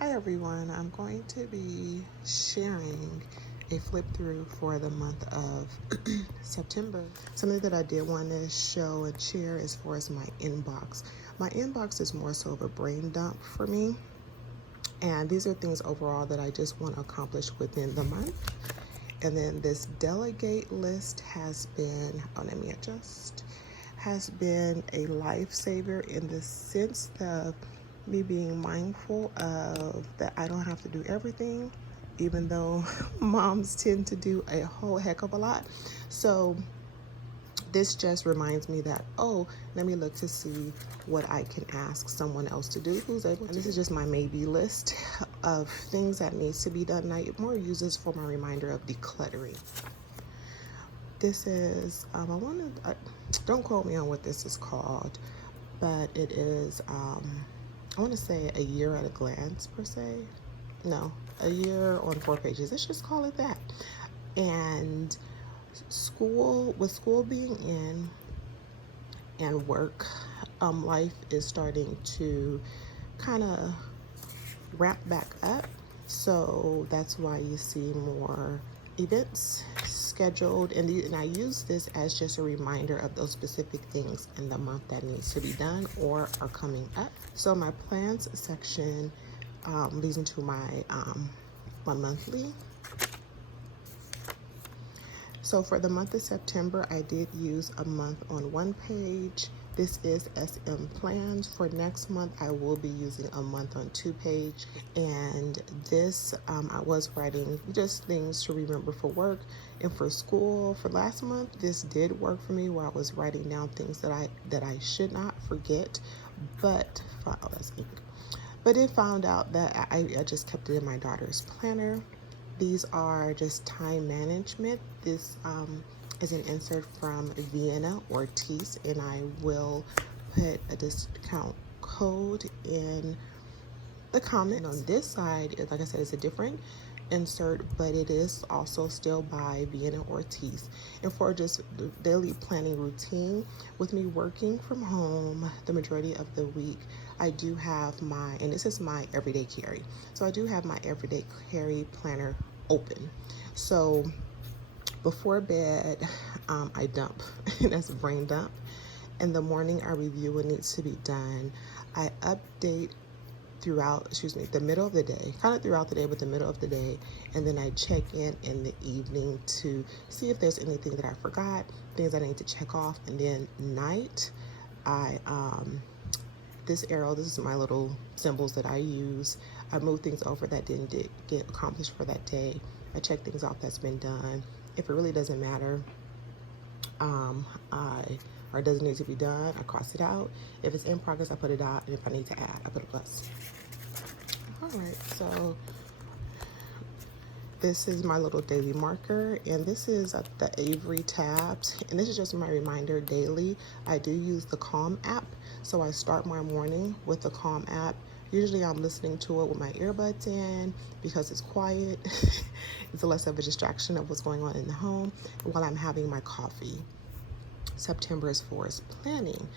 Hi everyone, I'm going to be sharing a flip through for the month of September. Something that I did want to show and share as far as my inbox. My inbox is more so of a brain dump for me, and these are things overall that I just want to accomplish within the month. And then this delegate list has been, let me adjust, has been a lifesaver in the sense of me being mindful of that I don't have to do everything, even though moms tend to do a whole heck of a lot. So this just reminds me that, oh, let me look to see what I can ask someone else to do who's able to. And this is just my maybe list of things that needs to be done. And I more use this for my reminder of decluttering. This is, don't quote me on what this is called, but it is, I want to say a year at a glance per se. No, a year on 4 pages. Let's just call it that. And with school being in and work, life is starting to kind of ramp back up. So that's why you see more events scheduled, and I use this as just a reminder of those specific things in the month that needs to be done or are coming up. So my plans section leads into my monthly. So for the month of September, I did use a month on 1 page. This is SM plans. For next month, I will be using a month on 2 page. And this, I was writing just things to remember for work and for school. For last month, this did work for me where I was writing down things that I should not forget. But, oh, that's ink. But it found out that I just kept it in my daughter's planner. These are just time management. This is an insert from Vienna Ortiz, and I will put a discount code in the comment. On this side, like I said, it's a different insert, but it is also still by Vienna Ortiz. And for just the daily planning routine, with me working from home the majority of the week, I do have and this is my everyday carry. So I do have my everyday carry planner open. So before bed, I dump. That's a brain dump. In the morning, I review what needs to be done. I update throughout the middle of the day, kind of throughout the day, but the middle of the day, and then I check in the evening to see if there's anything that I forgot, things I need to check off. And then night, this arrow, this is my little symbols that I use. I move things over that didn't get accomplished for that day. I check things off that's been done. If it really doesn't matter, or it doesn't need to be done, I cross it out. If it's in progress, I put it out, and if I need to add, I put a plus. All right, so this is my little daily marker, and this is the Avery tabs, and this is just my reminder daily. I do use the Calm app, so I start my morning with the Calm app. Usually I'm listening to it with my earbuds in because it's quiet. It's less of a distraction of what's going on in the home while I'm having my coffee. September is for planning.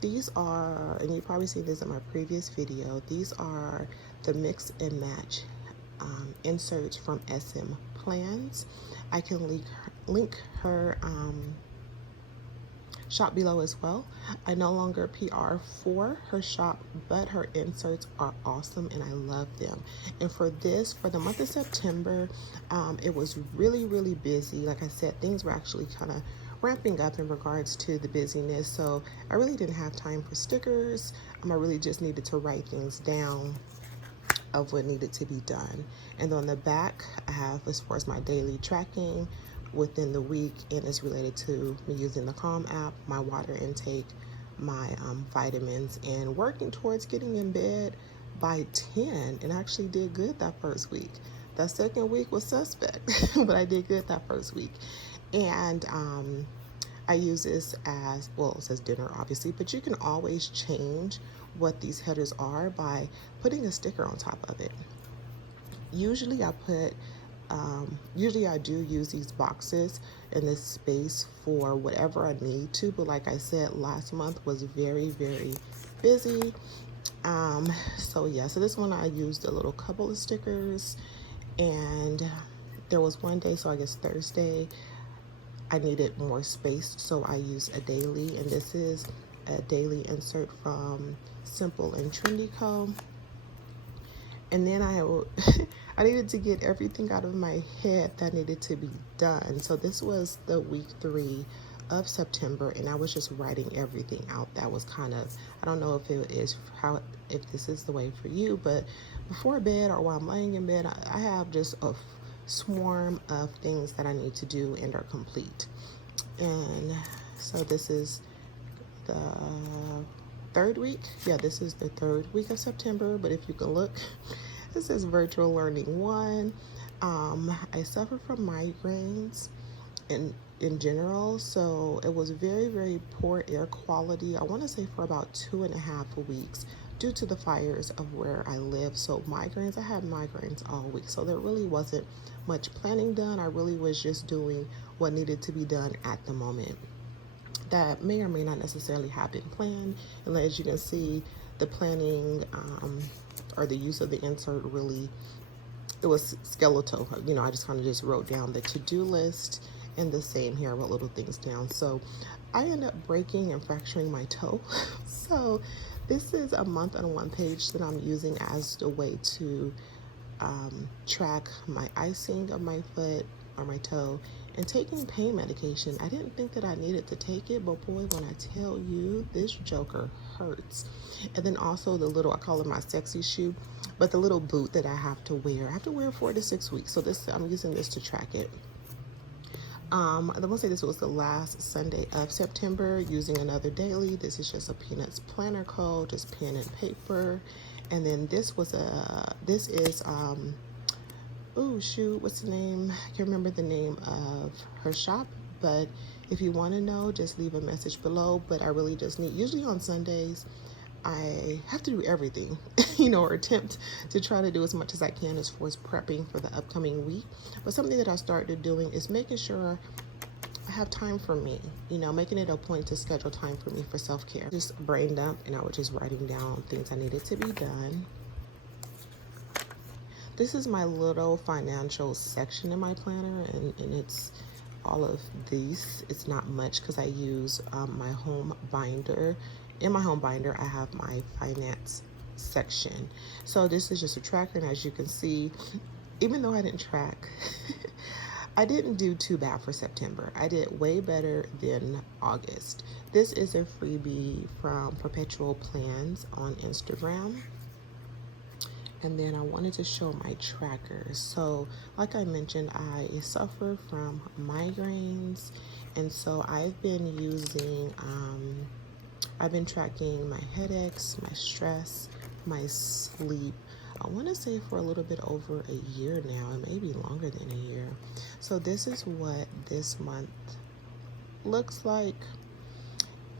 These are, and you've probably seen this in my previous video, these are the mix and match inserts from SM Plans. I can link her shop below as well. I no longer PR for her shop, but her inserts are awesome and I love them. And for the month of September, it was really, really busy. Like I said, things were actually kind of ramping up in regards to the busyness. So I really didn't have time for stickers. I really just needed to write things down of what needed to be done. And on the back, I have as far as my daily tracking within the week, and it's related to me using the Calm app, my water intake, my vitamins, and working towards getting in bed by 10, and I actually did good that first week. That second week was suspect, but I did good that first week. And I use this as, well, it says dinner obviously, but you can always change what these headers are by putting a sticker on top of it. Usually I do use these boxes in this space for whatever I need to, but like I said, last month was very, very busy, So yeah, so this one I used a little couple of stickers, and there was one day, so I guess Thursday, I needed more space, so I used a daily, and this is a daily insert from Simple and Trendy Co. And then I needed to get everything out of my head that needed to be done. So this was the week 3 of September, and I was just writing everything out. That was kind of, I don't know if this is the way for you, but before bed or while I'm laying in bed, I have just a swarm of things that I need to do and are complete. And so this is the 3rd week. Yeah, this is the 3rd week of September, but if you can look, this is virtual learning 1. I suffer from migraines in general, so it was very, very poor air quality. I want to say for about 2.5 weeks due to the fires of where I live. So migraines, I had migraines all week, so there really wasn't much planning done. I really was just doing what needed to be done at the moment. That may or may not necessarily have been planned, and as you can see, the planning or the use of the insert really, it was skeletal. You know, I just kind of just wrote down the to-do list, and the same here, I wrote little things down. So I ended up breaking and fracturing my toe. So this is a month on one page that I'm using as a way to track my icing of my foot or my toe, and taking pain medication. I didn't think that I needed to take it, but boy, when I tell you, this joker hurts. And then also the little, I call it my sexy shoe, but the little boot that I have to wear. I have to wear 4 to 6 weeks. So this, I'm using this to track it. I want to say this was the last Sunday of September, using another daily. This is just a Peanuts planner code, just pen and paper. And then this is oh shoot, what's the name? I can't remember the name of her shop, but if you want to know, just leave a message below. But I really just need, usually on Sundays, I have to do everything, you know, or attempt to try to do as much as I can as far as prepping for the upcoming week. But something that I started doing is making sure I have time for me, you know, making it a point to schedule time for me for self-care. Just brain dump, and I was just writing down things I needed to be done. This is my little financial section in my planner, and it's all of these. It's not much because I use my home binder. In my home binder, I have my finance section. So this is just a tracker, and as you can see, even though I didn't track, I didn't do too bad for September. I did way better than August. This is a freebie from Perpetual Plans on Instagram. And then I wanted to show my trackers. So like I mentioned, I suffer from migraines, and so I've been using I've been tracking my headaches, my stress, my sleep. I want to say for a little bit over a year now, and maybe longer than a year. So this is what this month looks like.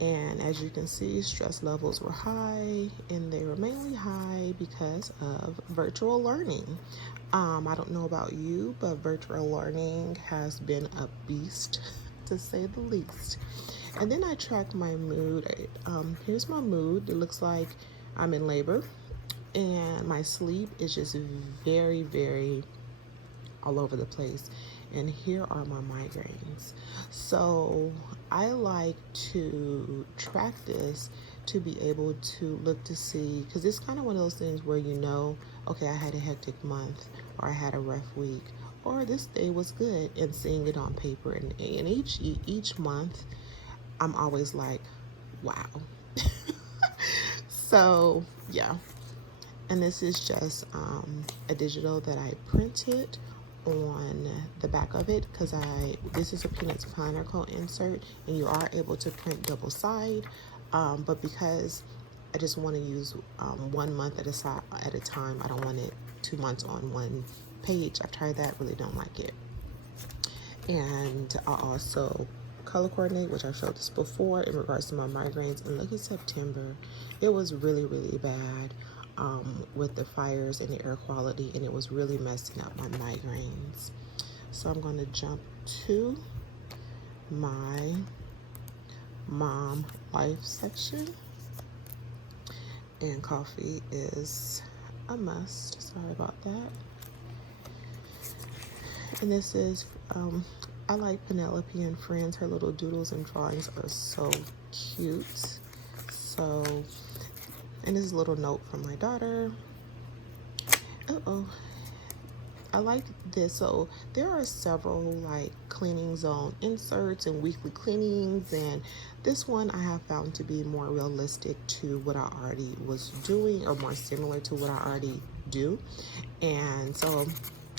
And as you can see, stress levels were high, and they were mainly high because of virtual learning. I don't know about you, but virtual learning has been a beast, to say the least. And then I track my mood. Here's my mood. It looks like I'm in labor, and my sleep is just very, very all over the place. And here are my migraines. So I like to track this to be able to look to see, because it's kind of one of those things where you know, okay, I had a hectic month, or I had a rough week, or this day was good, and seeing it on paper. And each month, I'm always like, wow. So yeah. And this is just a digital that I printed on the back of it, because this is a Peanuts planner code insert, and you are able to print double side, but because I just want to use 1 month at a time, I don't want it 2 months on one page. I've tried that, really don't like it. And I also color coordinate, which I showed this before in regards to my migraines. And look at September, it was really, really bad with the fires and the air quality, and it was really messing up my migraines. So I'm going to jump to my mom life section, and coffee is a must. Sorry about that. And this is, I like Penelope and Friends. Her little doodles and drawings are so cute. So, and this is a little note from my daughter. I like this. So there are several like cleaning zone inserts and weekly cleanings, and this one I have found to be more realistic to what I already was doing, or more similar to what I already do. And so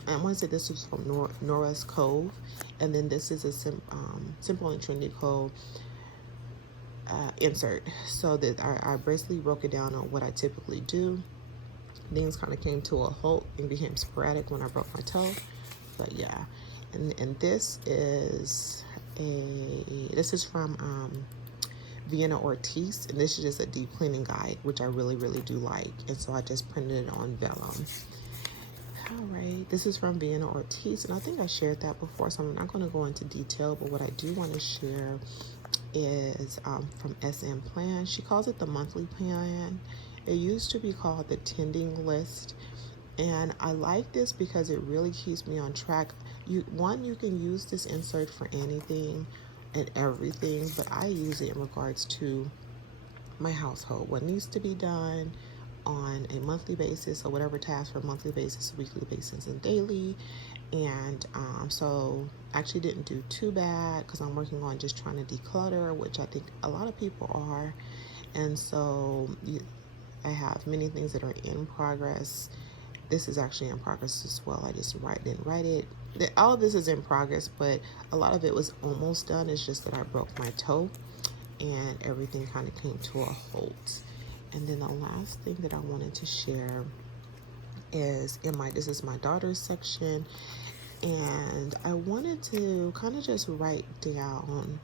I want to say this is from Nora's Cove, and then this is a Simple and Trendy Cove insert. So that I basically broke it down on what I typically do. Things kind of came to a halt and became sporadic when I broke my toe, but yeah. And this is from Vienna Ortiz, and this is just a deep cleaning guide, which I really do like, and so I just printed it on vellum. All right, this is from Vienna Ortiz, and I think I shared that before, so I'm not going to go into detail, but what I do want to share is from SM Plan. She calls it the monthly plan. It used to be called the tending list, and I like this because it really keeps me on track. You can use this insert for anything and everything, but I use it in regards to my household, what needs to be done on a monthly basis, or whatever task for a monthly basis, weekly basis, and daily. And so I actually didn't do too bad because I'm working on just trying to declutter, which I think a lot of people are. And so I have many things that are in progress. This is actually in progress as well. I just didn't write it. All of this is in progress, but a lot of it was almost done. It's just that I broke my toe and everything kind of came to a halt. And then the last thing that I wanted to share is this is my daughter's section, and I wanted to kind of just write down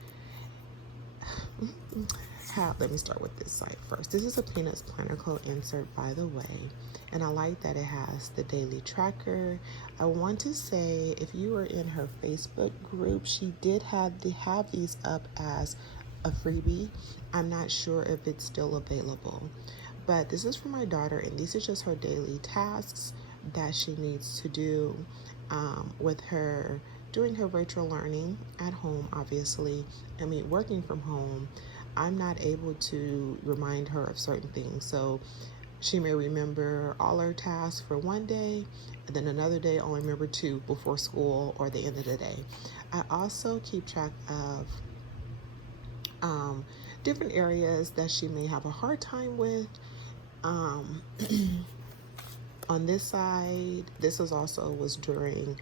let me start with this site first. This is a Peanuts Planner Code insert, by the way, and I like that it has the daily tracker. I want to say, if you were in her Facebook group, she did have these up as a freebie. I'm not sure if it's still available, but this is for my daughter, and these are just her daily tasks that she needs to do with her doing her virtual learning at home. Obviously, I mean, working from home, I'm not able to remind her of certain things, so she may remember all her tasks for one day, and then another day only remember 2 before school or the end of the day. I also keep track of different areas that she may have a hard time with. On this side, this was during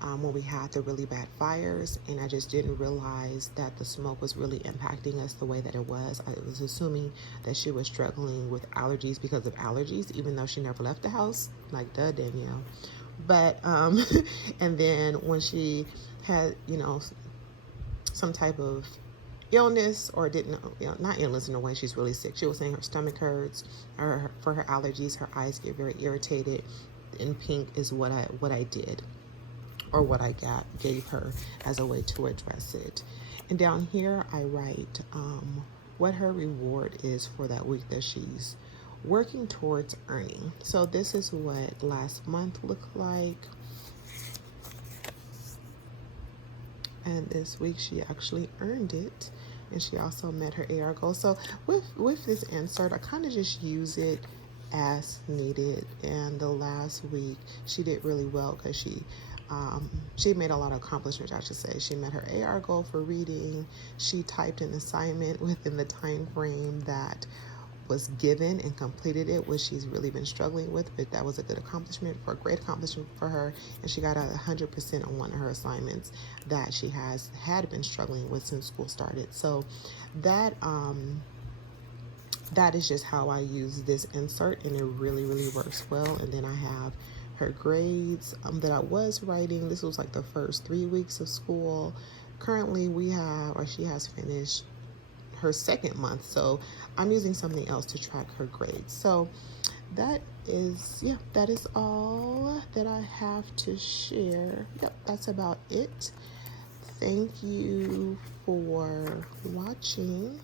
when we had the really bad fires, and I just didn't realize that the smoke was really impacting us the way that it was. I was assuming that she was struggling with allergies because of allergies, even though she never left the house, like duh, Danielle. But and then when she had, some type of illness, or didn't, not illness in a way, she's really sick. She was saying her stomach hurts, or for her allergies, her eyes get very irritated, and pink is what I did, or what I gave her as a way to address it. And down here I write what her reward is for that week that she's working towards earning. So this is what last month looked like, and this week she actually earned it, and she also met her AR goal. So with this insert, I kind of just use it as needed. And the last week she did really well because she made a lot of accomplishments, I should say. She met her AR goal for reading. She typed an assignment within the time frame that was given and completed it, which she's really been struggling with, but that was a great accomplishment for her. And she got 100% on one of her assignments that she had been struggling with since school started. So that is just how I use this insert, and it really works well. And then I have her grades that I was writing. This was like the first 3 weeks of school. Currently she has finished her second month, so I'm using something else to track her grades. So that is all that I have to share. Yep, that's about it. Thank you for watching.